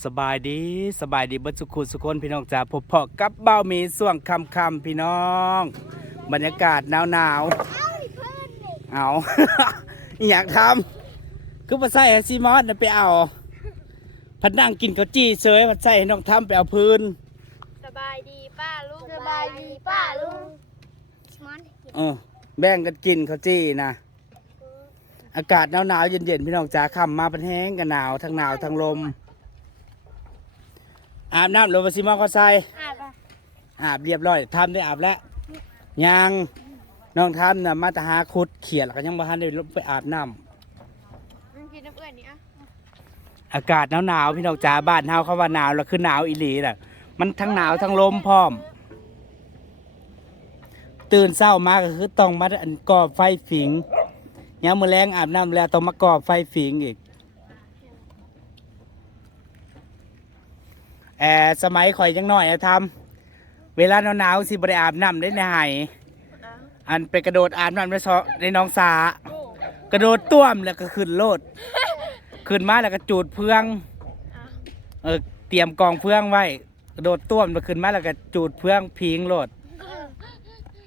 สบายดีสบายดีเบิดสุขุสุคนพี่น้องจ๋าพบเพาะกับเบ้ามีส่วงคำคำๆพี่น้อง บรรยากาศหนาวหนาวๆเอาอหย่างทำคือมาใส่ให้ซีมอสน่ะไปเอาพัดนั่งกินข้าวจี้เฉยพัดใส่ให้น้องทำไปเอาพื้นสบายดีป้าลุงสบายดีป้าลุงมอนเออแบ่งกันกินข้าวจี้นะอากาศหนาวหนาวๆเย็นเย็นๆพี่น้องจ๋าค่ำมาเป็นแห้งกันหนาวทั้งหนาวทั้งลม อาบน้ำลงไปซีมอสก็ใส่อาบอาบเรียบร้อยทำได้อาบแล้วยังน้องทำน่ะมาแตหาขุดเขียดแล้วก็ยังบ่ทันได้ลงไปอาบน้มึงกินน้ำเอื้อนนี่อะำอากาศหนาวๆพี่น้องจ๋าบ้านเฮาเขาว่าหนาวแล้วคือหนาวอีหลีน่ะ มันทั้งหนาวทั้งลมพร้อม ตื่นเช้ามาก็คือต้องมาอันก่อไฟฝิงยามมื้อแลงอาบน้ำแล้วต้องมาก่อไฟฝิงอีก แอร์สมัยข่อยยังน้อยอะทำเวลาหนาวๆสิบ่ได้อาบน้ำได้ในไหายอันไปกระโดดอาบน้ำในซอในหน้องสา กระโดดต้วมแล้วก็ขึ้นโลด ขึ้นมาแล้วก็จูดเพื่องเออเตรียมกองเพื่องไว้ กระโดดต้วมแล้วขึ้นมาแล้วก็จูดเพื่องพิงโลด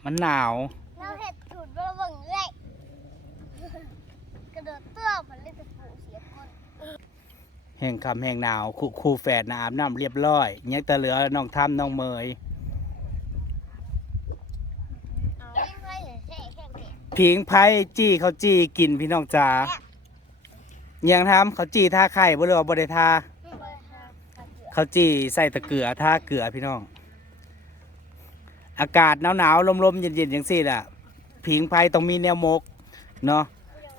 มันหนาว เราเห็ดถูดเราเบิ่งเลยกระโดดตัวมันเลยจะผูเสียคน แห่งคำแห่งหนาวคู่คู่แฝดนะอาบน้ำเรียบร้อยยังแต่เหลือน้องทำน้องเมยเล่นไพ่เหรอแช่แข็งแข็งพิงไพ่จี้เขาจี้กินพี่น้องจ๋ายังทำเขาจี้ท่าไข่บ่เลยว่าบ่ได้ท่าเขาจี้ใส่ตะเกียท่าเกือพี่น้อง อากาศหนาวหนาวลมๆเย็นๆอย่างสี่ละผิงไฟต้องมีแนวมกเนาะ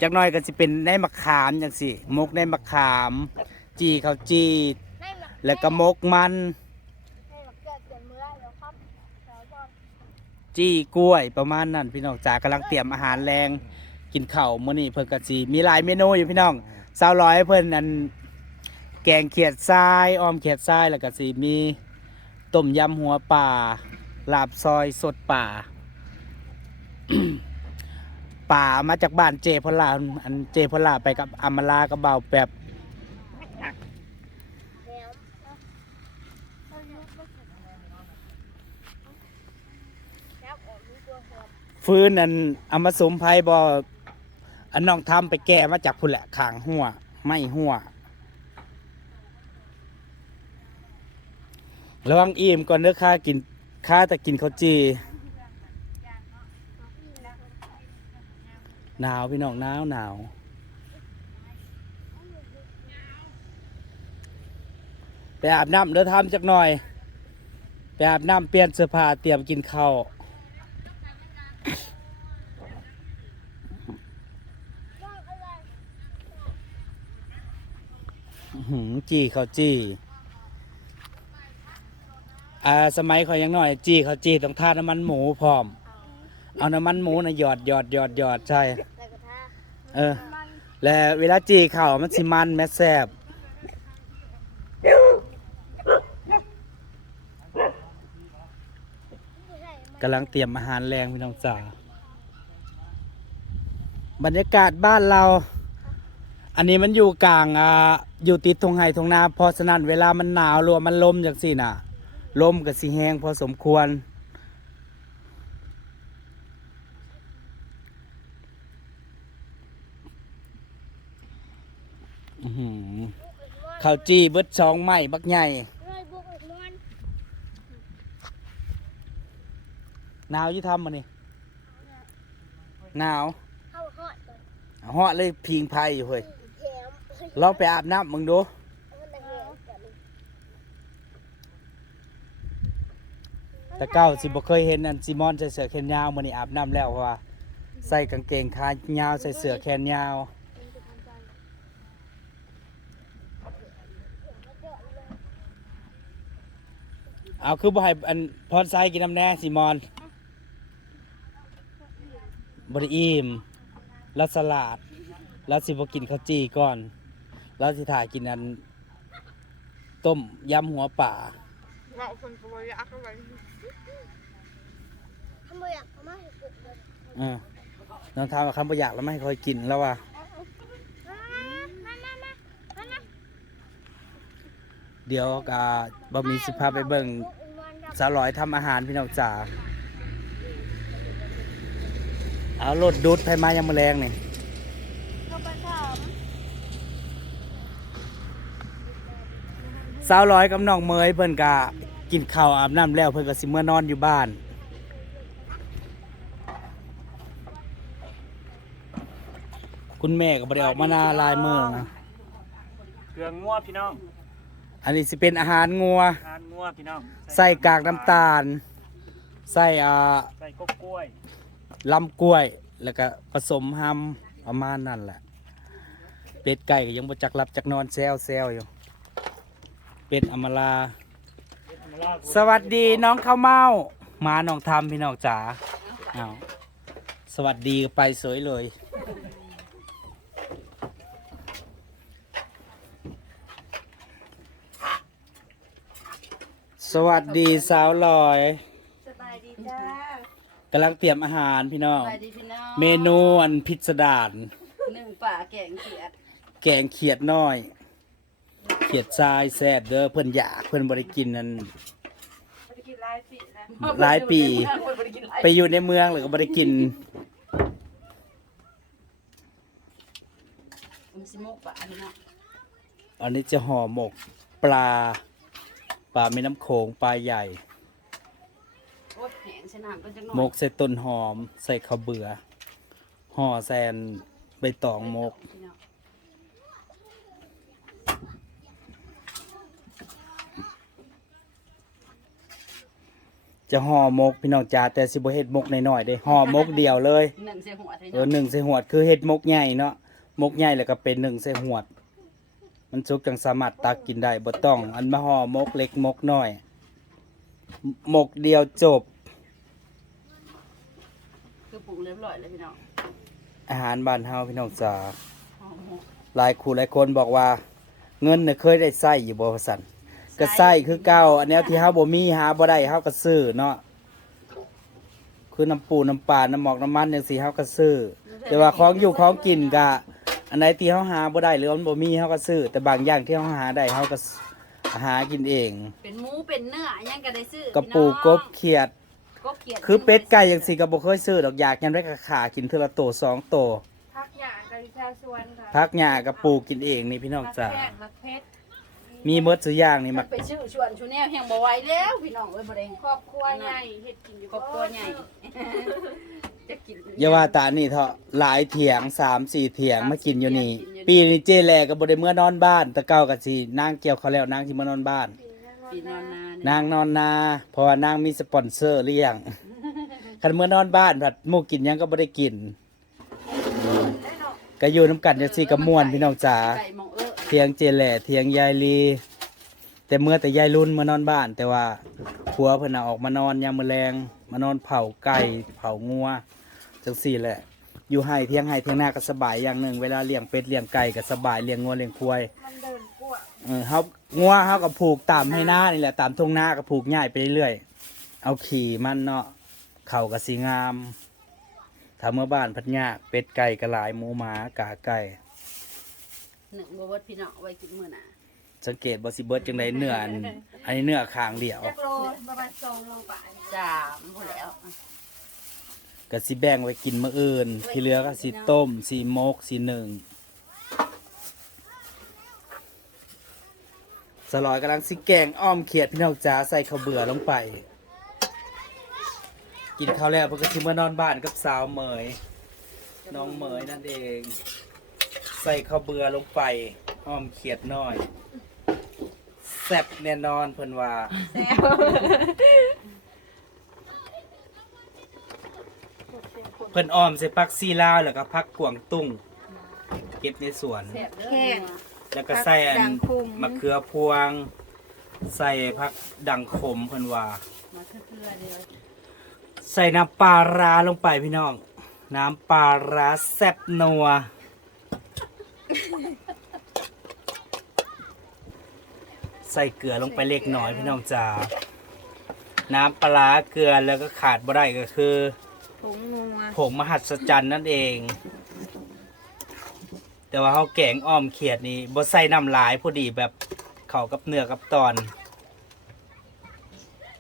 จากน้อยก็จะเป็นในมะขามอย่างสี่มกในมะขาม จีเขาวจีได้หมักแล้วก็มกมันได้หมักเกิดเกิดเมื่อแล้วครับแล้วก็จี้กล้วยประมาณนั้นพี่น้องจ๋ากำลังเตรียมอาหารแรงกินข้าวมื้อนี้เพิ่นก็สิมีหลายเมนูอยู่พี่น้องสาวร้อยเพิ่นอันแกงเขียดทรายออมเขียดทรายแล้วก็สิมีต้มยำหัวป่าลาบซอยสดป่าป่ามาจากบ้านเจพลาอันเจพลาไปกับอามาลากับเบาวแบบ แล้วแล้วออกมีตัวหอม ฟื้นอันเอามาสมไพ่บออันน้องทำไปแก้มาจากพุ่นแหละขางหัวไม่หัวระวังอิ่มก่อนเด้อค่ากินค่าแต่กินข้าวจีหนาวพี่น้องหนาวหนาวไปอาบน้ำเด้อทำจักหน่อยไปอาบน้ำเปลี่ยนเสื้อผ้าเตรียมกินข้าว อื้อหือ จีเขาจีอ่าสมัยเขายังน้อย จีเขาจีต้องทาน้ำมันหมูพร้อม เอาน้ำมันหมูนะหยอดหยอดหยอดหยอดใช่ แล้วก็ท่าเออ และเวลาจีเข่าวมันสิมันแม่แซบกำลังเตรียมอาหารแรงพี่น้องจ๋าบรรยากาศบ้านเรา อันนี้มันอยู่กลางอ่าอยู่ติดทงไห่ทงนาเพราะฉะนั้นเวลามันหนาวรวมมันลมอย่างสิน่ะ ลมกับสีแห้งพอสมควรอื้อหือข้าวจี้เบิดสองไม้บักใหญ่เลยบุกอีกม้วนหนาวอยี่ทำมานี่หนาวเข้าหอดก่อนเหาะเลยพิงไพ่อยู่เฮ้ย แถมลองไปอาบน้ำมึงดูมันจะแต่เก้าสิบ่เคยเห็นอันซิมอนใส่เสื้อแขนยาวมื้อนี้อาบน้ำแล้วเพราะว่า ใส่กางเกงขายาวใส่เสื้อแขนยาวเอาคือบ่ให้อันพรไซกินน้ำแน่ซิมอนบ่ได้อิ่มแล้วสลัดแล้วสิบกินข้าวจีก่อน แล้วสิถ่ายกินอัน ต้มยำหัวป่าเราคนกลัวยักษ์เข้าไปทำไมอะเอามาให้เกิดเลยเออน้องทำคำประหยัดแล้วไม่ให้คอยกินแล้วว่ะมามามามามาเดี๋ยวก็บ่มีสิพาไปเบิ่งสาวลอยทำอาหารพี่น้องจ๋าเอารถดูดไผมายังมื้อแรงนี่ เขาไปถาม สาวลอยกับน้องเมยเพิ่นก็กินข้าวอาบน้ำแล้วเพิ่นก็สิเมื่อนอนอยู่บ้านคุณแม่ก็บ่ได้ออกมานาลายมือนะเครื่องงัวพี่น้องอันนี้สิเป็นอาหารงัว ทานงัวพี่น้องใส่กากน้ำตาล ใส่อ่าใส่กบกล้วยลำกล้วย แล้วก็ผสมฮัมประมาณนั่นแหละ เป็ดไก่ก็ยังบ่จักรับจักนอนแซวแซวอยู่ เป็ดอำมราสวัสดีน้องข้าวเมามาน้องทำพี่น้องจ๋าอ้าวสวัสดีไปสวยเลย สวัสดีสาวลอยสบายดีจ้ากำลังเตรียมอาหารพี่น้องไปดีพี่น้องเมนูอันพิสดารหนึ่งป่าแกงเขียด แกงเขียดน้อย เขียดทรายแซ่บเด้อเพิ่นอยากเพิ่นบ่ได้กินนั่นไปกินหลายปีแล้วหลายปีไปกินหลายไปอยู่ในเมืองแล้วก็บ่ได้กินมันสิมุกป่าพี่น้องอันนี้จะห่อหมกปลา ปลาแม่น้ำโขงปลาใหญ่โอ้ยแหงใส่น้ำก็จังหน่อยหมกใส่ต้นหอม ใส่ข้าวเบื่อห่อแซนใบตองหมก พี่น้อง จะห่อหมกพี่น้องจ๋าแต่สิบ่เฮ็ดหมกน้อยๆเด้ห่อหมกเดียวเลยหนึ่งใส่หัวพี่เอน้อองหนึ่งใส่หวดคือเฮ็ดหมกใหญ่เนาะหมกใหญ่แล้วก็เป็นหนึ่งใส่หวด มันสุกจังสามารถตักกินได้บ่ต้อง อันมาห่อหมกเล็กหมกน้อยหมกเดียวจบ คือปรุงเรียบร้อยแล้วพี่น้องอาหารบ้านเฮาพี่น้องจ๋าหอมหมกหลายคู่หลายคนบอกว่า เงินเนี่ยเคยได้ใช้อยู่บ่ว่าซั่น ก็ใช้คือเก่าอันแนวที่เฮาบ่มีหาบ่ได้เฮาก็ซื้อเนาะคือน้ำปูน้ำปลาน้ำหมอกน้ำมันจังซี่เฮาก็ซื้อแต่ว่าของอยู่ของกินก็อันไหนที่เฮาหาบ่ได้หรือมันบ่มีเฮาก็ซื้อแต่บางอย่างที่เฮาหาได้เฮาก็หากินเอง เป็นหมูเป็นเนื้อยังก็ได้ซื้อกระปูกบเขียด กบเขียดคือเป็ดไก่จังซี่ก็บ่เคยซื้อดอกอยากยังได้ก็ขากินเทื่อละโตสองโตพักอย่างกับชาชวนค่ะพักหญ้ากับปูกินเองนี่พี่น้องจ๋าแขกมักเพชร มีหมดซุอย่างนี่มัมันกไปชื่อชวนชูแนวแห่งบ่ไหวแล้วพี่น้องเอ้ยบ่ได้ครอบครัวใหญ่เฮ็ดกินอยู่ครอบครัวใหญ่จะกินอย่าว่าตานี่เถอะหลายเถียงสามสี่เถียงมากินอยู่นี่ ปีนี้เจแลก็บ่ได้เมื่อนอนบ้านแต่เก่าก็สินางเกี่ยวเขาวแล้วนางสิมานอนบ้าน ปีนอนนานนางนอนนา เพราะว่านางมีสปอนเซอร์หรือยังคันเมื่อนอนบ้านผัดหมูกินหยังก็บ่ได้กินก็อยู่น้ำกันจังซี่กับม่วนพี่น้องจ๋าไก่มอง เทียงเจแหล่เทียงยายลี แต่เมื่อแต่ยายรุ่นมานอนบ้าน แต่ว่าผัวเพิ่นน่ะออกมานอนยามมื้อแลงมานอนเผาไก่เผางัวจังซี่แหละ อยู่ให้เทียงให้เทียงหน้าก็สบายอย่างหนึ่งเวลาเลี้ยงเป็ดเลี้ยงไก่ก็สบายเลี้ยงงัวเลี้ยงควายมันเดินกว่าเออเฮางัวเฮาก็ผูกตามให้หน้านี่แหละตามทุ่งหน้าก็ผูกง่ายไปเรื่อยๆเอาขี่มันเนาะเขาก็สิงามถ้าเมื่อบ้านพัดยากเป็ดไก่ก็หลายหมูหมากาไก่ หนึ่งบ่เบิดพี่น้องเอาไว้กินมื้อหน้าสังเกตบ่สิเบิดจังไดเนื้ออันอันนี้เนื้อข้างเดียวจักโลประมาณสองโลไปจามพอแล้วก็สิแบ่งไว้กินมื้ออื่น ที่เหลือก็สิต้มสิมกสิหนึ่งสลอยกำลังสิแกงอ้อมเขียดพี่น้องจ๋าใส่ข้าวเบื่อลงไป กินข้าวแล้วเพิ่นก็สิมานอนบ้านกับสาวเหมยน้องเหมยนั่นเอง ใส่ข้าวเบื่อลงไปอ้อมเขียดน้อยแซ่บแน่นอนเพิ่นว่าเพิ่นอ้อมใส่ผักซีลาวแล้วก็ผักกวางตุ้งเก็บในสวนแซ่บเด้อแห้ง แล้วก็ใส่อันดังคุมมะเขือพวง ใส่ผักดังขมเพิ่นว่า มาเทื่อๆเดียวใส่น้ำปลาร้าลงไปพี่น้อง น้ำปลาร้าแซ่บนัว ใส่เกลือลงไปเล็กน้อยพี่น้องจ๋าน้ำปลาร้าเกลือแล้วก็ขาดบ่ได้ก็คือผงนัวผงมหัศจรรย์นั่นเอง แต่ว่าเขาแกงอ้อมเขียดนี่บ่ใส่น้ำหลายพอดีแบบเข้ากับเนื้อกับตอน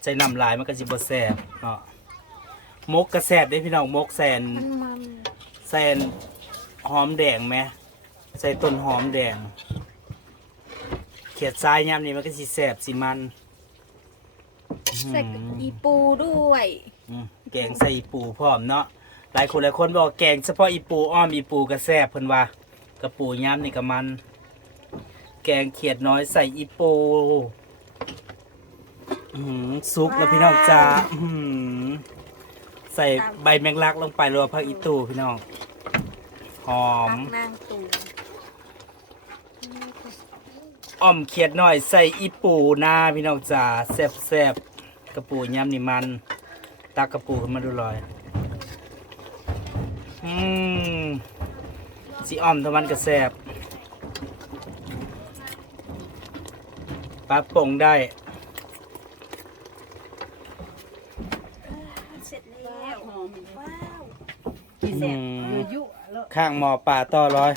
ใส่น้ำลายมันก็สิบ่แซ่บเนาะมกกระแซ่บได้พี่น้องมกแซนมันแซนหอมแดงไหมใส่ต้นหอมแดง เขียดทรายยามนี้มันก็สิแซ่บสิมันใส่อีปูด้วยอืมแกงใส่อีปูพร้อมเนาะหลายคนหลายคนบอกแกงเฉพาะอีปูอ้อมอีปูก็แซ่บเพิ่นว่ากระปูยามนี่ก็มัน แกงเขียดน้อยใส่อีปูอื้อหือซุปแล้วพี่น้องจ้าอื้อหือใส่ใบแมงลักลงไปรวมผักอีตูพี่น้องหอมนางตู อ้อมเขียดน้อยใส่อีปูนาพี่น้องจ๋าแซ่บแซ่บๆกระปูยำนี่มัน ตักกระปูขึ้นมาดูหน่อย อืมสีอ้อมทมันก็แซ่บปลาป่งได้เสร็จแล้วหอมอีกว้าวกินแซ่บอืมอยู่ยุ่แล้วข้างหมอป่าต่อร้อย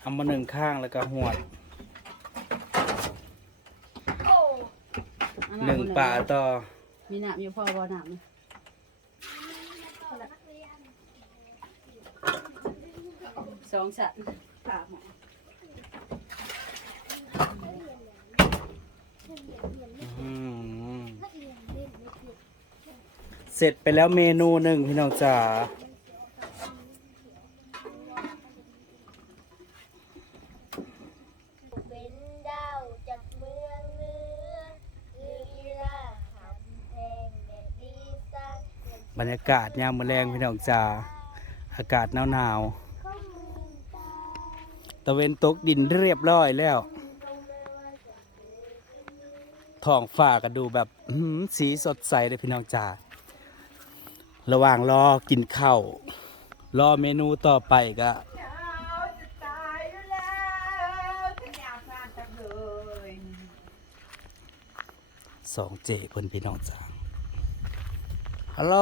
เอามาหนึ่งข้างแล้วก็หวด โอ้ อั หนึ่ง ป่าต่อมีน้ำอยู่พอบ่น้ำนะสองสัตว์ป่าหมออืมเสร็จไปแล้วเมนูหนึ่งพี่น้องจ๋า เป็นดาวจากเมืองเหนือลีลาคำแพงแดดดีสัก บรรยากาศยามมื้อแรงพี่น้องจ๋าอากาศหนาวหนาวตะเวนตกดินเรียบร้อยแล้วท้องฟ้าก็ดูแบบสีสดใสเลยพี่น้องจ๋าระหว่างรอกินข้าวรอเมนูต่อไปก็สองเจเพิ่นพี่น้องจ๋า ฮัลโหล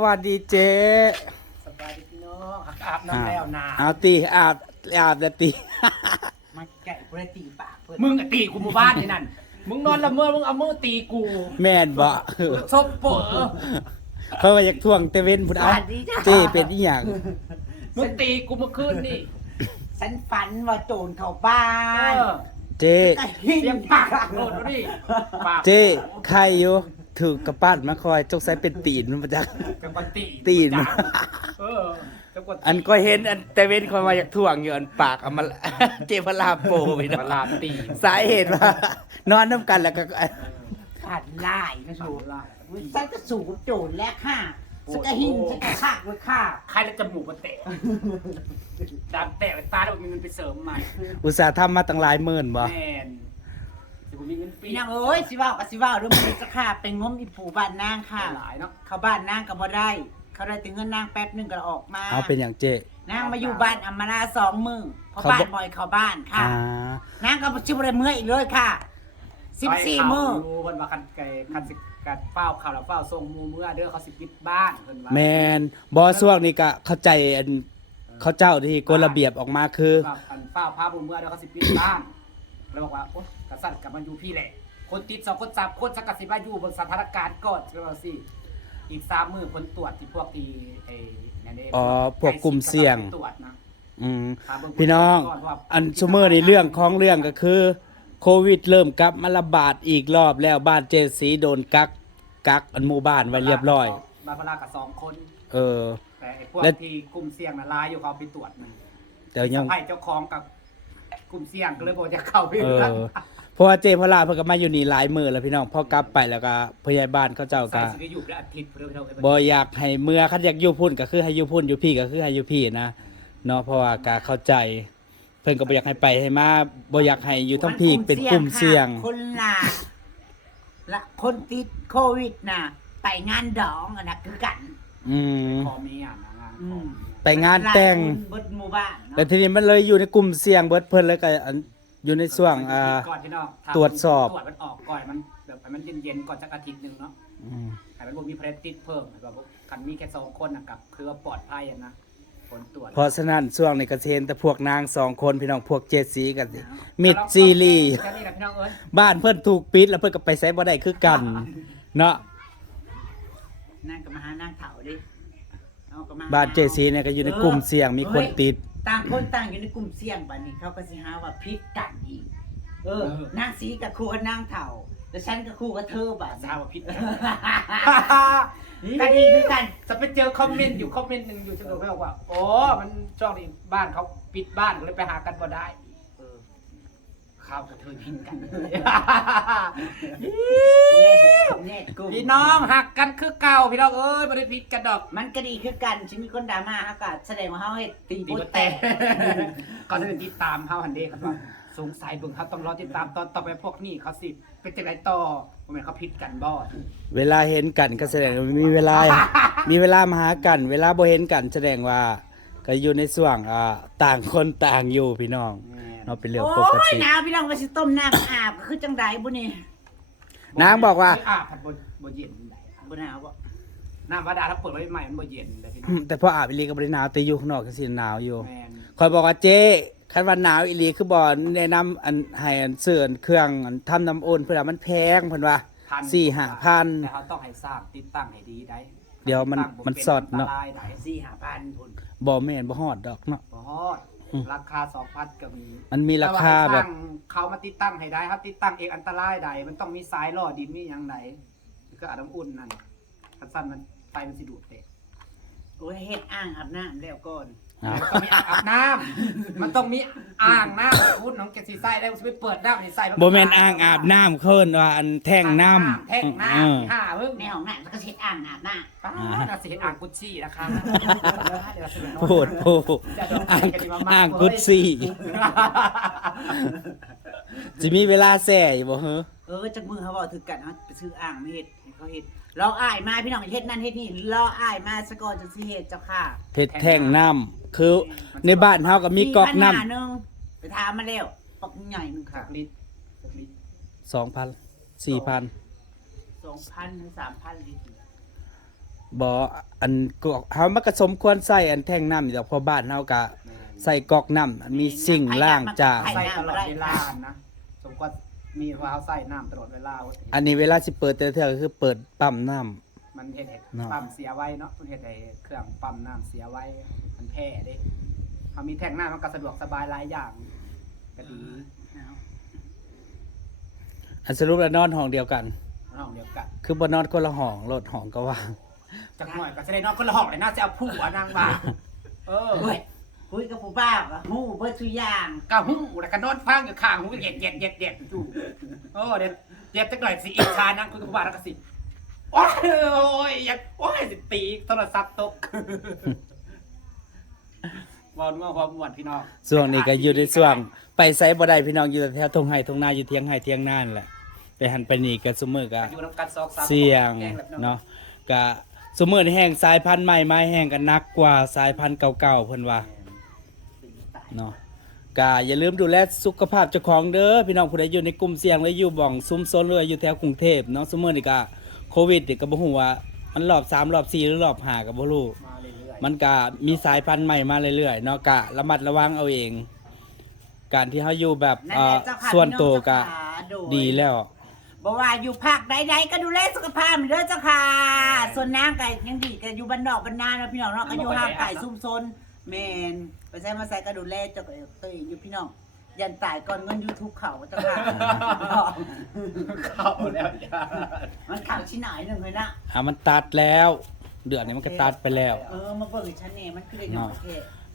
สวัสดีเจสบายดีพี่น้องอาบน้ำแล้วนาเอาตีอาบอาบแล้วตี มาแกะปรตีปากมึงอะตีกูหมู่บ้านนี่นั่น มึงนอนละเมอมึงเอามือตีกูแม่นบ่ซบเปอเพราะว่าอยากท่วงเตเว่นพุ่นเอาเจ้เป็นอีหยังมึงตีกูเมื่อคืนนี่ฉันฝันว่าโจรเข้าบ้าเอนอเจ้ก็หิ้เสียงปากโดดดูดิปากเจ้ใครอยู่ ถูกกระปั้นมาคอยจกใส่เป็นตีนมันมาจากจังหวัดตีตีนจ้ะเออจังหวัดอันก็เห็นอันเตเว่นคอยมาอยากท่วงอยู่อันปากเอามา เจพลาโปไปตเนาะลาดตีสาเหตุว่านอนน้ำกันแล้วก็ฝันไล่นะสูสูลาดฉันก็สูบโจรแล้วค่ะฉันก็หิ้งฉันก็คากไว้ค่ะ ใครแล้วจมูกมันเตะดำแตะไปตาแล้วมีเงินไปเสริมใหม่อุตส่าห์ทำมาตั้งหลายหมื่นบ่ แมน สิผมมีเงินปีพี่นางเอ้ยสิว่าวกับสิว่าวเรื่องมันจะค่ะเป็นงมอีปู่บ้านนางค่ะ หลายเนาะเขาบ้านนางก็บ่ได้ เขาได้แต่เงินนางแป๊บหนึงก็ออกมาเอาเป็นอย่างเจ้นางมาอยู่บ้านอำมาลาสองมือเพราะเขาบ้าบนอกบ่อยเข้าบ้านค่ะ อ่านางก็บ่ชิบได้เมื่อยอีกเลยค่ะสิบสี่มือไปข่าวรู้เพิ่นว่าคันไก่คันสิกัดเฝ้าข่าวแล้วเฝ้าส่งหมูเมื่อเด้อเขาสิปิดบ้านเพิ่นว่าแมนบอส่วงนี่ก็เข้าใจอันเขาเจ้าที่กฎระเบียบออกมาคือครับอันเฝ้าพาหมูเมื่อเด้อเขาสิปิดบ้านแล้วบอกว่าโอ๊ย กษัตริย์กลับมาอยู่พี่แหละ คนติดสองคนสามคนสักกะสิมาอยู่เบนสถานการณ์ก่อนก็ว่าสิอีกสามมือคนตรวจที่พวกที่ไอ้นั่นเองอ๋อพวกกลุ่มเสี่ยง ตรวจนะอืมถามเบิ่พี่น้องก่ว่าอันซูเมอร์ในเรื่องของเรื่องก็คือ โควิดเริ่มกลับมาระบาดอีกรอบแล้วบ้านเจสีโดนกักกักอันหมู่บ้านไว้เรียบร้อยบาพลากับสองคนเออแต่ไอ้พวกและที่กลุ่มเสี่ยงน่ะลายอยู่เขาเอาไปตรวจมันเดี๋ยวยังสะพ้ายเจ้าของกับกลุ่มเสี่ยงก็เลยบอกจะเข้าไปเอเรื่องอ เพราะว่าเจพลาเพิ่นก็มาอยู่นี่หลายมื้อแล้วพี่น้องพอกลับไปแล้วก็ผู้ใหญ่บ้านเขาเจ้าใส่ก็สิได้อยู่ได้อาทิตย์เพื่อเพื่อบ่อยากให้เมื่อคันอยากอยู่พุ่นก็คือให้อยู่พุ่นอยู่พี่ก็คือให้อยู่พี่นะเนาะเพราะว่าก็เข้าใจ เพิ่นก็บ่อยากให้ไปให้มาบ่อยากให้อยู่ทั้งพี่เป็นกลุ่มเสี่ยง คนละละคนติดโควิดน่ะ ไปงานดองอะนะคือกันอืม คอมีอะนะงานอืมไปงานแต่ง หลายคนเบิดหมู่บ้านเนาะ แล้วทีนี้มันเลยอยู่ในกลุ่มเสี่ยงเบิดเพิ่นเลยก็อัน อยู่ในช่วงอ่า ก่อนพี่น้องถ้าตรวจสอบ ตรวจมันออกก่อนมันแบบให้มันเย็นๆก่อนจักอาทิตย์หนึงเนาะอืมให้มันบ่มีเพรสติดเพิ่มแบบว่าคันมีแค่สองคนน่ะกับคือว่าปลอดภัยอะนะผลตรวจเพราะฉะนั้นช่วงนี้ก็สิเห็นแต่พวกนางสองคนพี่น้องพวกเจ็ดสีกันสิมิดซีรีส์แค่นี้แหละพี่น้องเอ้ยบ้านเพิ่นถูกปิดแล้วเพิ่นก็ไปไสบ่ได้คือกัน เนาะนั่งกับมาหานั่งเถาดิเอากับมาหบ้านเจสีเนี่ยก็อยู่ในกลุ่มเสี่ยงมีคนติด ต่างคนต่างอยู่ในกลุ่มเสี่ยงบัดนี้เขาก็สิหาว่าพิษกันอีก เออนางสีกับครูกับนางเถาแล้วฉันกับครูกับเธอบัดสาวพิษก็ดีคือกัน จะไปเจอคอมเมนต์อยู่คอมเมนต์หนึ่งอยู่ฉันก็บอกว่า โอ้ มันช่วงนี้บ้านเขาปิดบ้านก็เลยไปหากันบ่ได้เออ ข้าวกับเธอพินกันเน็ตกลุ่มพี่น้องหักกันคือเก่าพี่น้องเอ้ยไม่ได้พิดกันดอก มันก็ดีคือกันฉันมีคนด่ามาฮะก็แสดงว่าเฮาให้ตีตีโป๊โปแตแต่กก่อนจะติดตามเฮาหันเด้ครับว่าสงสัยเบิ่งเขาต้องรอติดตามตอนต่อไปพวกนี้เขาสิเป็นจังไดต่อบ่แม่นเขาพิดกันบ่ เวลาเห็นกันก็แสดงว่ามีเวลา มีเวลามาหากัน เวลาบ่เห็นกันแสดงว่าก็อยู่ในช่วงอ่าต่างคนต่างอยู่พี่น้อง เนาะเป็นเรื่องโอ้ปกยติ หนาวพี่น้องก็สิต้มน้ำอาบคือจังไดบุนี่นางบอกว่า อ่าผัดบ่บ่เย็นได้บุหนาวบ่น้ำวาดาถ้าเปิดไว้ใหม่มันบ่เย็นเลยพี่น้อืองมแต่พออาบอีหลีก็บ่ได้หนาวแต่อยู่ข้างนอกก็สิหนาวอยู่แม่นคอยบอกว่าเจ๊คันว่าหนาวอีหลีคือบ่แนะนำอันให้อันเสื้ออันเครื่องอันทำน้ำอุ่นเพิ่นว่ามันแพงเพิ่นว่า พันสี่ห้าพัน แต่เขาต้องให้ทราบติดตั้งให้ดีได้เดี๋ยวมันตั้งบ่มันป็สอดเนาะอัตรายได้สี่ห้าพันพุ่นบ่แม่นบ่ฮอดดอกเนาะ บ่ฮอด อืม ราคา2,000ก็มีมันมีราคาแบบต่ว่ให้สร้งเขามาติดตั้งให้ได้ครับ ติดตั้งเองอันตรายใด มันต้องมีสายล่อดินมีหยังใดก็อาจน้ำอุ่นนั่นคันสั้นมันไฟมันสิดูดเตะโอ้ยเฮ็ดอ่างอาบน้ำแล้วก่อน อะมันต้องมีอ่างอาบน้ำมันต้องมีอ่างน้ำพูดน้องแกสิใส่ได้สิไปเปิดน้ำนี่ใส่บ่แม่นอ่างอาบน้ำเคิ้นว่าอันแท่งน้ำแท่งน้เออำห้าเพิ่งในห้องน้ำแล้วก็เฮ็ดอ่างอาบน้ป้าน่าสิเห็นอ่างกุชชี่นะคะเดี๋ยวเราสิไปนอน โพดโพอ่างอ่างกุดซี่สิมีเวลาแส่อยู่บ่เฮ้อำเออจักมือเขาบอกถือกันเขาไปซื้ออ่างมาเฮ็ดให้ เขาเฮ็ดรออ้ายมาพี่น้องเฮ็ดนั่นเฮ็ดนี่รออ้ายมาซะก่อนจังสิเฮ็ดเจ้าค่ะเพชรแท่งน้ำคือในบ้านเฮาก็มีก๊อกน้ำ4,500นึงไปถามมาแล้วปักใหญ่นึงสัค่ะกลิตรสักลิตรสองพันสี่พัน2,000ถึง3,000ลิตรบ่อันกอกเฮามันก็สมควรใส่อันแท่งน้ำอยู่ดอกเพราะบ้านเฮาก็ใส่ก๊อกน้ำอันมีสิ่งล้างจานใส่ตลอดเวลานะสมควร มีวาล์วใส่น้ำตลอดเวลา อันนี้เวลาสิเปิดแต่ละเทื่อก็คือเปิดปั๊มน้ำ มันเฮ็ดให้เนาะ ปั๊มเสียไว้เนาะมันเฮ็ดให้เครื่องปั๊มน้ำเสียไว้ มันแพ้เด้เขามีแท่งน้ำมันก็สะดวกสบายหลายอย่างก็ดีอันสรุปแล้วนอนห้องเดียวกัน ห้องเดียวกันคือบ่นอนคนละห้องรถห้องก็ว่าง จักหน่อยก็จะได้นอนคนละห้องเลยน่าจะเอาผู้อะนางว่าเออเฮ้ย คุยกับผู้บ้าก็ฮู้เบิดทุกอย่างกะหูแล้วก็นอนฟังอยู่ข้างหูเย็ดเย็ดเย็ดเย็ดอยู่เออเดี๋ยวเย็บจักหน่อยสิอีกชานั่งคุยกับผู้บ่าวแล้วก็สิโอ้ยอยากโอ้ยสิตีโทรศัพท์ตกวอนว่าความม่วนพี่น้องช่วงนี้ก็อยู่ในช่วง ไปไสบ่ได้พี่น้องอยู่แต่แถวทงไห้ทงนาอยู่เทียงไห้เทียงนานั่นแหละไปหันไปนี่ก็ซุมื้อก็อยู่นำกันซอกสามเสี่ยงแกล้แบบเนาะก็ซุมื้อนี้แห้งสายพันธุ์ใหม่มาแห้งกันหนักกว่าสายพันธุ์เก่าๆเพิ่นว่า เนาะก็อย่าลืมดูแลสุขภาพเจ้าของเด้อพี่น้องผู้ใดอยู่ในกลุ่มเสี่ยงหรืออยู่บ่องซุมซนหรือว่าอยู่แถวกรุงเทพเนาะซุมื้อนี้ก็โควิดนี่ก็บ่ฮู้ว่ามันรอบสามรอบสี่หรือรอบห้าก็บ่รู้มาเรื่อยมันก็มีสายพันธุ์ใหม่มาเรื่อยๆเนาะกะระมัดระวังเอาเอง การที่เขาอยู่แบบนั่นเอ่แหอละเจ้าค่ะส่วนตัวกะพี่น้องเจ้าค่ะโดยดีแล้วบอกว่าอยู่ภาคใดๆก็ดูแลสุขภาพเด้อเจ้าค่ะ ส่วนนางก็ยังดีก็อยู่บ้านนอกบ้านนาเนาะพี่น้องเนาะก็อยู่ห่างไกลซุ่มซนแม่น ไปใช้มาใส่ก็ดูแลเจ้าก็ตัวเองอยู่พี่น้อง ยันตายก่อนเงิน YouTube เขาเจ้าค่ะๆเข้าแล้วจ้ามันข่าวชิ้นไหนหนึ่งเลยนะ อะมันตัดแล้ว เดือนนี้มันก็ตัดไปแล้ว เออมาเบิ่งให้ฉันแน่มันคือได้เนาะโอเค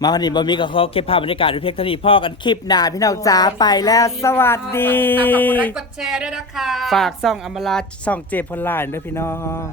มาวันนี้บ่มีก็ขอเก็บภาพบรรยากาศไว้เพียงเท่านี้พ่อกันคลิปหน้าพี่น้องจ๋าไปแล้ว สวัสดี ฝากกดไลค์กดแชร์ด้วยนะคะฝากซ่องอมราซ่องเจพลลานด้วยพี่น้อง